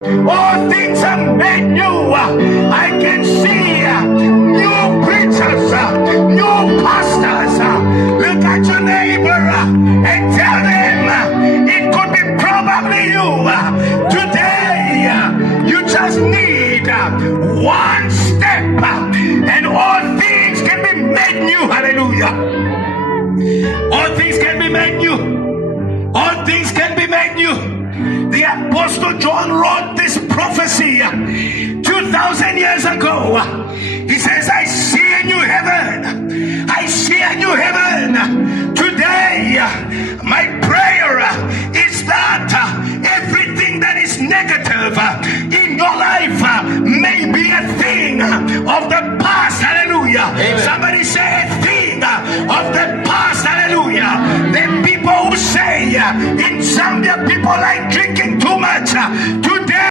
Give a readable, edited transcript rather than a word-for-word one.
All things are made new. I can see new preachers, new pastors. Look at your neighbor and tell them it could be probably you. Today, you just need one step and all things can be made new. Hallelujah. All things can be made new. All things can be made new. The Apostle John wrote this prophecy 2,000 years ago. He says, I see a new heaven. I see a new heaven. Today, my prayer is that everything that is negative in your life may be a thing of the past. Hallelujah. Amen. Somebody say a thing of the past. Hallelujah. The people who say in Zambia, people like drinking too much. Today,